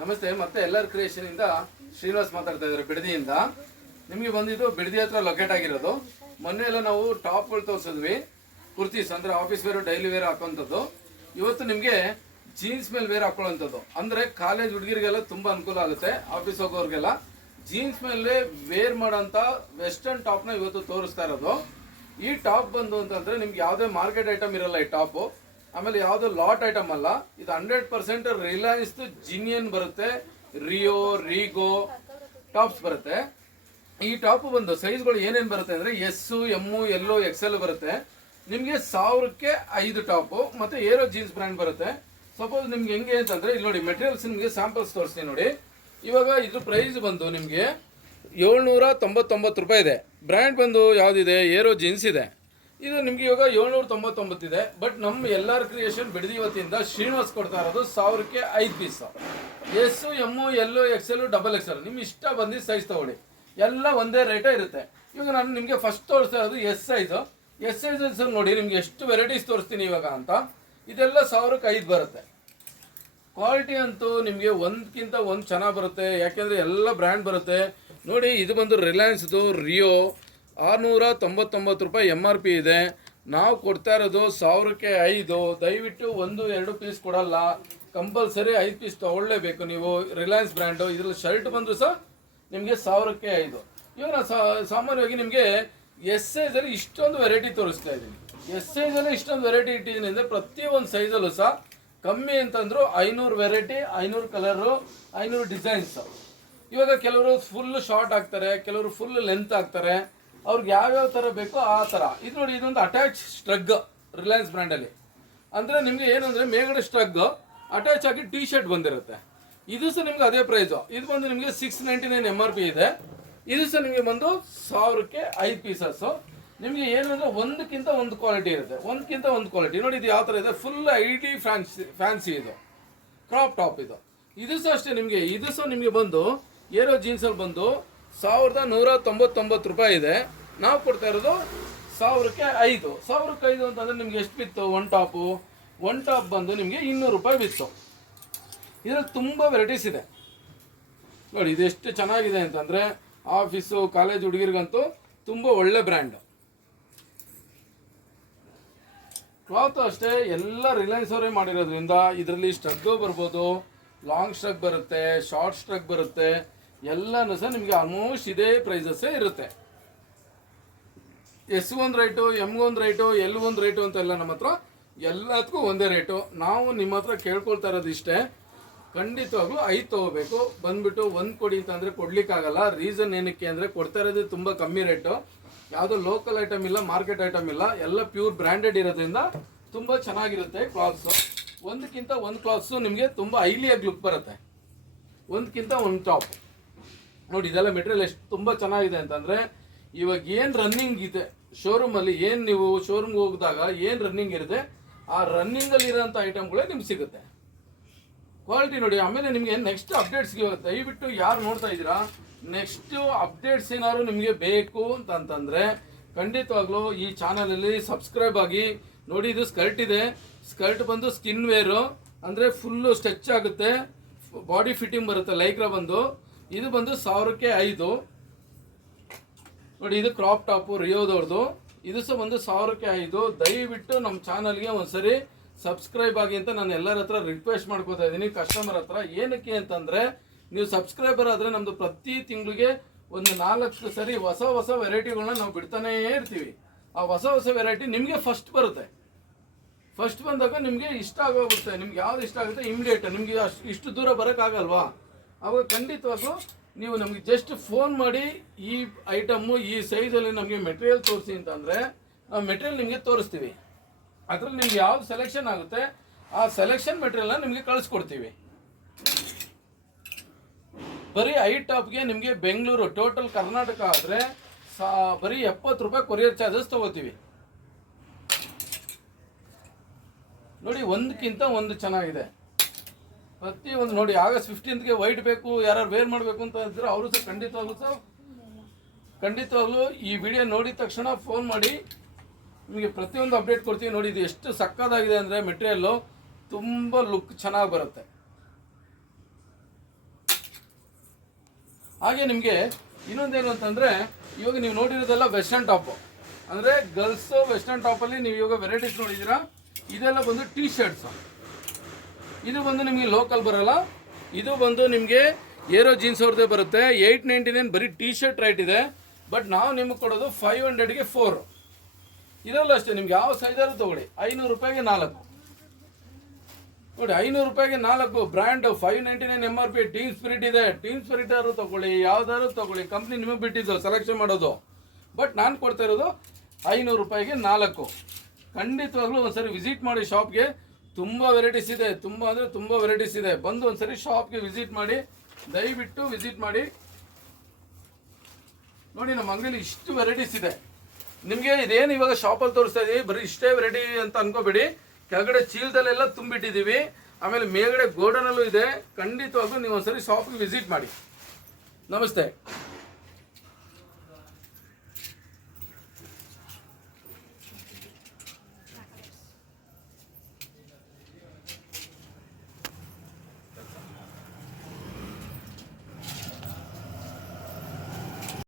ನಮಸ್ತೆ. ಮತ್ತೆ ಎಲ್ಲರ ಕ್ರಿಯೇಷನ್ ಇಂದ ಶ್ರೀನಿವಾಸ್ ಮಾತಾಡ್ತಾ ಇದ್ದಾರೆ ಬಿಡದಿಯಿಂದ. ನಿಮಗೆ ಬಂದಿದ್ದು ಬಿಡದಿ ಹತ್ರ ಲೊಕೇಟ್ ಆಗಿರೋದು. ಮೊನ್ನೆ ಎಲ್ಲ ನಾವು ಟಾಪ್ಗಳು ತೋರಿಸಿದ್ವಿ, ಕುರ್ತೀಸ್ ಅಂದ್ರೆ ಆಫೀಸ್ ವೇರ್ ಡೈಲಿ ವೇರ್ ಹಾಕೋಂಥದ್ದು. ಇವತ್ತು ನಿಮಗೆ ಜೀನ್ಸ್ ಮೇಲೆ ವೇರ್ ಹಾಕೊಳ್ಳೋಂಥದ್ದು, ಅಂದ್ರೆ ಕಾಲೇಜ್ ಹುಡುಗಿರಿಗೆಲ್ಲ ತುಂಬಾ ಅನುಕೂಲ ಆಗುತ್ತೆ. ಆಫೀಸ್ ಹೋಗೋರಿಗೆಲ್ಲ ಜೀನ್ಸ್ ಮೇಲೆ ವೇರ್ ಮಾಡೋಂಥ ವೆಸ್ಟರ್ನ್ ಟಾಪ್ನ ಇವತ್ತು ತೋರಿಸ್ತಾ ಇರೋದು. ಈ ಟಾಪ್ ಬಂದು ಅಂತಂದ್ರೆ ನಿಮ್ಗೆ ಯಾವುದೇ ಮಾರ್ಕೆಟ್ ಐಟಮ್ ಇರಲ್ಲ ಈ ಟಾಪು. ಆಮೇಲೆ ಯಾವುದು ಲಾಟ್ ಐಟಮ್ ಅಲ್ಲ, ಇದು 100% ರಿಲಯನ್ಸ್ ಜಿನಿಯನ್ ಬರುತ್ತೆ, ರಿಯೋ ರೀಗೋ ಟಾಪ್ಸ್ ಬರುತ್ತೆ. ಈ ಟಾಪ್ ಬಂದು ಸೈಜ್ಗಳು ಏನೇನು ಬರುತ್ತೆ ಅಂದ್ರೆ ಎಸ್ ಎಮ್ ಎಲ್ಲೋ ಎಕ್ಸೆಲ್ ಬರುತ್ತೆ. ನಿಮಗೆ 1000ಕ್ಕೆ 5 ಟಾಪು ಮತ್ತೆ ಏರೋ ಜೀನ್ಸ್ ಬ್ರ್ಯಾಂಡ್ ಬರುತ್ತೆ. ಸಪೋಸ್ ನಿಮ್ಗೆ ಹೆಂಗೆ ಅಂತಂದ್ರೆ ಇಲ್ಲಿ ನೋಡಿ, ಮೆಟೀರಿಯಲ್ಸ್ ನಿಮಗೆ ಸ್ಯಾಂಪಲ್ಸ್ ತೋರಿಸ್ತೀನಿ ನೋಡಿ. ಇವಾಗ ಇದ್ರ ಪ್ರೈಸ್ ಬಂದು ನಿಮಗೆ 799 ರೂಪಾಯಿ ಇದೆ. ಬ್ರ್ಯಾಂಡ್ ಬಂದು ಯಾವುದಿದೆ, ಏರೋ ಜೀನ್ಸ್ ಇದೆ. ಇದು ನಿಮ್ಗೆ ಇವಾಗ 799 ಇದೆ. ಬಟ್ ನಮ್ಮ ಎಲ್ಲಾರ್ ಕ್ರಿಯೇಷನ್ ಬಿಡದಿ ವತಿಯಿಂದ ಶ್ರೀನಿವಾಸ್ ಕೊಡ್ತಾ ಇರೋದು 1000ಕ್ಕೆ 5 ಪೀಸ್. ಎಸ್ ಎಮ್ ಎಲ್ಲೋ ಎಕ್ಸೆಲ್ ಡಬಲ್ ಎಕ್ಸೆಲ್ ನಿಮ್ ಇಷ್ಟ ಬಂದು ಸೈಜ್ ತಗೊಳ್ಳಿ, ಎಲ್ಲ ಒಂದೇ ರೇಟೇ ಇರುತ್ತೆ. ಇವಾಗ ನಾನು ನಿಮಗೆ ಫಸ್ಟ್ ತೋರಿಸ್ತಾ ಇರೋದು ಎಸ್ ಸೈಜು. ಎಸ್ ಸೈಜಸ್ ನೋಡಿ ನಿಮ್ಗೆ ಎಷ್ಟು ವೆರೈಟೀಸ್ ತೋರಿಸ್ತೀನಿ ಇವಾಗ ಅಂತ. ಇದೆಲ್ಲ 1000ಕ್ಕೆ 5 ಬರುತ್ತೆ. ಕ್ವಾಲಿಟಿ ಅಂತೂ ನಿಮಗೆ ಒಂದಕ್ಕಿಂತ ಒಂದು ಚೆನ್ನಾಗಿ ಬರುತ್ತೆ, ಯಾಕೆಂದರೆ ಎಲ್ಲ ಬ್ರ್ಯಾಂಡ್ ಬರುತ್ತೆ ನೋಡಿ. ಇದು ಬಂದು ರಿಲಯನ್ಸ್ದು ರಿಯೋ 699 ರೂಪಾಯಿ MRP ಇದೆ. ನಾವು ಕೊಡ್ತಾ ಇರೋದು 1000ಕ್ಕೆ 5. ದಯವಿಟ್ಟು 1-2 ಪೀಸ್ ಕೊಡಲ್ಲ, ಕಂಪಲ್ಸರಿ 5 ಪೀಸ್ ತೊಗೊಳ್ಳೇಬೇಕು ನೀವು. ರಿಲಯನ್ಸ್ ಬ್ರ್ಯಾಂಡು. ಇದರಲ್ಲಿ ಶರ್ಟ್ ಬಂದರೂ ಸಹ ನಿಮಗೆ 1000ಕ್ಕೆ 5. ಇವಾಗ ಸಾಮಾನ್ಯವಾಗಿ ನಿಮಗೆ ಎಸ್ ಸೈಜಲ್ಲಿ ಇಷ್ಟೊಂದು ವೆರೈಟಿ ತೋರಿಸ್ತಾ ಇದ್ದೀನಿ. ಎಸ್ ಸೈಜಲ್ಲಿ ಇಷ್ಟೊಂದು ವೆರೈಟಿ ಇಟ್ಟಿದ್ದೀನಿ ಅಂದರೆ ಪ್ರತಿಯೊಂದು ಸೈಜಲ್ಲೂ ಸಹ ಕಮ್ಮಿ ಅಂತಂದ್ರು 500 ವೆರೈಟಿ, 500 ಕಲರು, 500 ಡಿಸೈನ್ಸ್. ಇವಾಗ ಕೆಲವರು ಫುಲ್ ಶಾರ್ಟ್ ಆಗ್ತಾರೆ, ಕೆಲವರು ಫುಲ್ ಲೆಂತ್ ಆಗ್ತಾರೆ. ಅವ್ರಿಗೆ ಯಾವ್ಯಾವ ಥರ ಬೇಕೋ ಆ ಥರ. ಇದು ನೋಡಿ, ಇದೊಂದು ಅಟ್ಯಾಚ್ ಸ್ಟ್ರಗ್ ರಿಲಯನ್ಸ್ ಬ್ರ್ಯಾಂಡಲ್ಲಿ. ಅಂದರೆ ನಿಮಗೆ ಏನಂದರೆ ಮೇಗಡೆ ಸ್ಟ್ರಗ್ ಅಟ್ಯಾಚ್ ಆಗಿ ಟಿ ಶರ್ಟ್ ಬಂದಿರುತ್ತೆ. ಇದು ಸಹ ನಿಮ್ಗೆ ಅದೇ ಪ್ರೈಸು. ಇದು ಬಂದು ನಿಮಗೆ 699 MRP ಇದೆ. ಇದು ಸಹ ನಿಮಗೆ ಬಂದು 1000ಕ್ಕೆ 5 ಪೀಸಸ್ಸು. ನಿಮಗೆ ಏನಂದರೆ ಒಂದಕ್ಕಿಂತ ಒಂದು ಕ್ವಾಲಿಟಿ ಇರುತ್ತೆ, ಒಂದಕ್ಕಿಂತ ಒಂದು ಕ್ವಾಲಿಟಿ. ನೋಡಿ ಇದು ಯಾವ ಥರ ಇದೆ, ಫುಲ್ ಐಡಿ ಫ್ಯಾನ್ಸಿ ಇದು ಕ್ರಾಪ್ ಟಾಪ್ ಇದು. ಇದು ಸಹ ಅಷ್ಟೇ ನಿಮಗೆ. ಇದು ಸಹ ನಿಮಗೆ ಬಂದು ಏರೋ ಜೀನ್ಸಲ್ಲಿ ಬಂದು 1199 ರೂಪಾಯಿ ಇದೆ. ನಾವು ಕೊಡ್ತಾ ಇರೋದು 1000ಕ್ಕೆ 5. 1000ಕ್ಕೆ 5 ಅಂತಂದರೆ ನಿಮ್ಗೆ ಎಷ್ಟು ಬಿತ್ತು? ಒನ್ ಟಾಪ್ ಬಂದು ನಿಮಗೆ 200 ರೂಪಾಯಿ ಬಿತ್ತು. ಇದರಲ್ಲಿ ತುಂಬ ವೆರೈಟೀಸ್ ಇದೆ ನೋಡಿ. ಇದು ಎಷ್ಟು ಚೆನ್ನಾಗಿದೆ ಅಂತಂದರೆ ಆಫೀಸು ಕಾಲೇಜ್ ಹುಡುಗಿರಿಗಂತೂ ತುಂಬ ಒಳ್ಳೆ ಬ್ರ್ಯಾಂಡು. ಕ್ಲಾತು ಅಷ್ಟೇ ಎಲ್ಲ ರಿಲಯನ್ಸ್ ಅವರೇ ಮಾಡಿರೋದ್ರಿಂದ ಇದರಲ್ಲಿ ಸ್ಟ್ರಗ್ಗು ಬರ್ಬೋದು, ಲಾಂಗ್ ಸ್ಟ್ರಗ್ ಬರುತ್ತೆ, ಶಾರ್ಟ್ ಸ್ಟ್ರಗ್ ಬರುತ್ತೆ. ಎಲ್ಲನೂ ಸಹ ನಿಮಗೆ ಆಲ್ಮೋಸ್ಟ್ ಇದೇ ಪ್ರೈಸಸ್ಸೇ ಇರುತ್ತೆ. ಎಸ್ ಒಂದು ರೇಟು, ಎಮ್ ಒಂದು ರೇಟು, ಎಲ್ ಒಂದು ರೇಟು ಅಂತೆಲ್ಲ ನಮ್ಮ ಹತ್ರ ಎಲ್ಲದಕ್ಕೂ ಒಂದೇ ರೇಟು. ನಾವು ನಿಮ್ಮ ಹತ್ರ ಕೇಳ್ಕೊಳ್ತಾ ಇರೋದು ಇಷ್ಟೇ, ಖಂಡಿತವಾಗ್ಲೂ 5 ತೊಗೋಬೇಕು. ಬಂದುಬಿಟ್ಟು 1 ಕೊಡಿ ಅಂತಂದರೆ ಕೊಡ್ಲಿಕ್ಕಾಗಲ್ಲ. ರೀಸನ್ ಏನಕ್ಕೆ ಅಂದರೆ ಕೊಡ್ತಾ ಇರೋದು ತುಂಬ ಕಮ್ಮಿ ರೇಟು. ಯಾವುದೋ ಲೋಕಲ್ ಐಟಮ್ ಇಲ್ಲ, ಮಾರ್ಕೆಟ್ ಐಟಮ್ ಇಲ್ಲ, ಎಲ್ಲ ಪ್ಯೂರ್ ಬ್ರ್ಯಾಂಡೆಡ್ ಇರೋದ್ರಿಂದ ತುಂಬ ಚೆನ್ನಾಗಿರುತ್ತೆ ಕ್ಲಾತ್ಸು. ಒಂದಕ್ಕಿಂತ ಒಂದು ಕ್ಲಾತ್ಸು ನಿಮಗೆ ತುಂಬ ಹೈಲಿಯಾಗಿ ಲುಕ್ ಬರುತ್ತೆ, ಒಂದಕ್ಕಿಂತ ಒಂದು ಟಾಪ್. ನೋಡಿ ಇದೆಲ್ಲ ಮೆಟೀರಿಯಲ್ ಎಷ್ಟು ತುಂಬ ಚೆನ್ನಾಗಿದೆ ಅಂತಂದರೆ ಇವಾಗ ಏನು ರನ್ನಿಂಗ್ ಇದೆ ಶೋರೂಮಲ್ಲಿ, ಏನು ನೀವು ಶೋರೂಮ್ಗೆ ಹೋಗಿದಾಗ ಏನು ರನ್ನಿಂಗ್ ಇರುತ್ತೆ ಆ ರನ್ನಿಂಗಲ್ಲಿ ಇರೋಂಥ ಐಟಮ್ಗಳೇ ನಿಮ್ಗೆ ಸಿಗುತ್ತೆ. ಕ್ವಾಲಿಟಿ ನೋಡಿ. ಆಮೇಲೆ ನಿಮಗೆ ನೆಕ್ಸ್ಟ್ ಅಪ್ಡೇಟ್ಸ್ಗೆ ದಯವಿಟ್ಟು ಯಾರು ನೋಡ್ತಾ ಇದ್ದೀರಾ, ನೆಕ್ಸ್ಟು ಅಪ್ಡೇಟ್ಸ್ ಏನಾದ್ರು ನಿಮಗೆ ಬೇಕು ಅಂತಂತಂದರೆ ಖಂಡಿತವಾಗ್ಲೂ ಈ ಚಾನಲಲ್ಲಿ ಸಬ್ಸ್ಕ್ರೈಬ್ ಆಗಿ ನೋಡಿ. ಇದು ಸ್ಕರ್ಟ್ ಇದೆ. ಸ್ಕರ್ಟ್ ಬಂದು ಸ್ಕಿನ್ ವೇರು, ಅಂದರೆ ಫುಲ್ಲು ಸ್ಟ್ರೆಚ್ ಆಗುತ್ತೆ, ಬಾಡಿ ಫಿಟ್ಟಿಂಗ್ ಬರುತ್ತೆ, ಲೈಕ್ರಾ ಬಂದು. ಇದು ಬಂದು 1000ಕ್ಕೆ 5 ನೋಡಿ. ಇದು ಕ್ರಾಪ್ ಟಾಪು ರಿಯೋದವ್ರದ್ದು. ಇದು ಸಹ ಒಂದು 1000ಕ್ಕೆ 5. ದಯವಿಟ್ಟು ನಮ್ಮ ಚಾನಲ್ಗೆ ಒಂದ್ಸರಿ ಸಬ್ಸ್ಕ್ರೈಬ್ ಆಗಿ ಅಂತ ನಾನು ಎಲ್ಲರ ಹತ್ರ ರಿಕ್ವೆಸ್ಟ್ ಮಾಡ್ಕೋತಾ ಇದ್ದೀನಿ, ಕಸ್ಟಮರ್ ಹತ್ರ. ಏನಕ್ಕೆ ಅಂತಂದರೆ ನೀವು ಸಬ್ಸ್ಕ್ರೈಬರ್ ಆದರೆ ನಮ್ಮದು ಪ್ರತಿ ತಿಂಗಳಿಗೆ ಒಂದು 4 ಸರಿ ಹೊಸ ವೆರೈಟಿಗಳನ್ನ ನಾವು ಬಿಡ್ತಾನೇ ಇರ್ತೀವಿ. ಆ ಹೊಸ ವೆರೈಟಿ ನಿಮಗೆ ಫಸ್ಟ್ ಬರುತ್ತೆ. ಫಸ್ಟ್ ಬಂದಾಗ ನಿಮಗೆ ಇಷ್ಟ ಆಗೋಗುತ್ತೆ. ನಿಮ್ಗೆ ಯಾವ್ದು ಇಷ್ಟ ಆಗುತ್ತೆ ಇಮಿಡಿಯೇಟ್, ನಿಮಗೆ ಇಷ್ಟು ದೂರ ಬರೋಕ್ಕಾಗಲ್ವಾ, ಅವಾಗ ಖಂಡಿತವಾಗ್ಲೂ ನೀವು ನಮಗೆ ಜಸ್ಟ್ ಫೋನ್ ಮಾಡಿ ಈ ಐಟಮ್ಮು ಈ ಸೈಜಲ್ಲಿ ನಮಗೆ ಮೆಟೀರಿಯಲ್ ತೋರಿಸಿ ಅಂತಂದರೆ ನಾವು ಮೆಟೀರಿಯಲ್ ನಿಮಗೆ ತೋರಿಸ್ತೀವಿ. ಅದರಲ್ಲಿ ನಿಮ್ಗೆ ಯಾವ್ದು ಸೆಲೆಕ್ಷನ್ ಆಗುತ್ತೆ ಆ ಸೆಲೆಕ್ಷನ್ ಮೆಟೀರಿಯಲ್ನ ನಿಮಗೆ ಕಳಿಸ್ಕೊಡ್ತೀವಿ. ಬರೀ 5 ಟಾಪ್ಗೆ ನಿಮಗೆ ಬೆಂಗಳೂರು ಟೋಟಲ್ ಕರ್ನಾಟಕ ಆದರೆ ಬರೀ 70 ರೂಪಾಯಿ ಕೊರಿಯರ್ ಚಾರ್ಜಸ್ ತೊಗೋತೀವಿ ನೋಡಿ. ಒಂದಕ್ಕಿಂತ ಒಂದು ಚೆನ್ನಾಗಿದೆ ಪ್ರತಿಯೊಂದು ನೋಡಿ. ಆಗಸ್ಟ್ 15ಗೆ ವೈಟ್ ಬೇಕು, ಯಾರು ವೇರ್ ಮಾಡಬೇಕು ಅಂತ ಇದ್ರೆ ಅವರು ಸಹ ಖಂಡಿತವಾಗ್ಲೂ ಈ ವಿಡಿಯೋ ನೋಡಿದ ತಕ್ಷಣ ಫೋನ್ ಮಾಡಿ, ನಿಮಗೆ ಪ್ರತಿಯೊಂದು ಅಪ್ಡೇಟ್ ಕೊಡ್ತೀವಿ ನೋಡಿ. ಇದು ಎಷ್ಟು ಸಕ್ಕತ್ತಾಗಿದೆ ಅಂದರೆ ಮೆಟೀರಿಯಲ್ಲು ತುಂಬ ಲುಕ್ ಚೆನ್ನಾಗಿ ಬರುತ್ತೆ. ಹಾಗೆ ನಿಮಗೆ ಇನ್ನೊಂದೇನು ಅಂತಂದರೆ ಇವಾಗ ನೀವು ನೋಡಿರೋದೆಲ್ಲ ವೆಸ್ಟರ್ನ್ ಟಾಪು, ಅಂದರೆ ಗರ್ಲ್ಸು ವೆಸ್ಟರ್ನ್ ಟಾಪಲ್ಲಿ ನೀವು ಇವಾಗ ವೆರೈಟೀಸ್ ನೋಡಿದ್ದೀರಾ. ಇದೆಲ್ಲ ಬಂದು ಟೀ ಶರ್ಟ್ಸು. ಇದು ಬಂದು ನಿಮಗೆ ಲೋಕಲ್ ಬರೋಲ್ಲ, ಇದು ಬಂದು ನಿಮಗೆ ಏರೋ ಜೀನ್ಸ್ ಅವ್ರದ್ದೇ ಬರುತ್ತೆ. 899 ಬರೀ ಟೀ ಶರ್ಟ್ ರೇಟ್ ಇದೆ. ಬಟ್ ನಾವು ನಿಮಗೆ ಕೊಡೋದು 500ಗೆ 4. ಇದರಲ್ಲೂ ಅಷ್ಟೇ, ನಿಮ್ಗೆ ಯಾವ ಸೈಜಾದ್ರು ತೊಗೊಳ್ಳಿ. 500 ರೂಪಾಯಿಗೆ 4 ನೋಡಿ, 500 ರೂಪಾಯಿಗೆ 4 ಬ್ರ್ಯಾಂಡ್. 599 MRP. ಟೀಮ್ ಸ್ಪಿರಿಟ್ ಇದೆ, ಟೀಮ್ ಸ್ಪಿರಿಟ್ ಆದ್ರೂ ತೊಗೊಳ್ಳಿ, ಯಾವ್ದಾದ್ರು ತೊಗೊಳ್ಳಿ, ಕಂಪ್ನಿ ನಿಮಗೆ ಬಿಟ್ಟಿದ್ದು ಸೆಲೆಕ್ಷನ್ ಮಾಡೋದು. ಬಟ್ ನಾನು ಕೊಡ್ತಾ ಇರೋದು 500 ರೂಪಾಯಿಗೆ 4. ಖಂಡಿತವಾಗ್ಲೂ ಒಂದ್ಸರಿ ವಿಸಿಟ್ ಮಾಡಿ ಶಾಪ್ಗೆ. ತುಂಬ ವೆರೈಟೀಸ್ ಇದೆ, ತುಂಬ ಅಂದರೆ ತುಂಬ ವೆರೈಟೀಸ್ ಇದೆ. ಬಂದು ಒಂದ್ಸರಿ ಶಾಪ್ಗೆ ವಿಸಿಟ್ ಮಾಡಿ, ದಯವಿಟ್ಟು ವಿಸಿಟ್ ಮಾಡಿ. ನೋಡಿ ನಮ್ಮ ಅಂಗಡಿಯಲ್ಲಿ ಇಷ್ಟು ವೆರೈಟೀಸ್ ಇದೆ. ನಿಮಗೆ ಇದೇನು ಇವಾಗ ಶಾಪಲ್ಲಿ ತೋರಿಸ್ತಾ ಇದ್ದೀವಿ ಬರೀ ಇಷ್ಟೇ ವೆರೈಟಿ ಅಂತ ಅನ್ಕೋಬೇಡಿ. ಕೆಳಗಡೆ ಚೀಲದಲ್ಲೆಲ್ಲ ತುಂಬಿಟ್ಟಿದ್ದೀವಿ. ಆಮೇಲೆ ಮೇಲ್ಗಡೆ ಗೋಡನಲ್ಲೂ ಇದೆ. ಖಂಡಿತವಾಗ್ಲೂ ನೀವು ಒಂದ್ಸರಿ ಶಾಪ್ಗೆ ವಿಸಿಟ್ ಮಾಡಿ. ನಮಸ್ತೆ.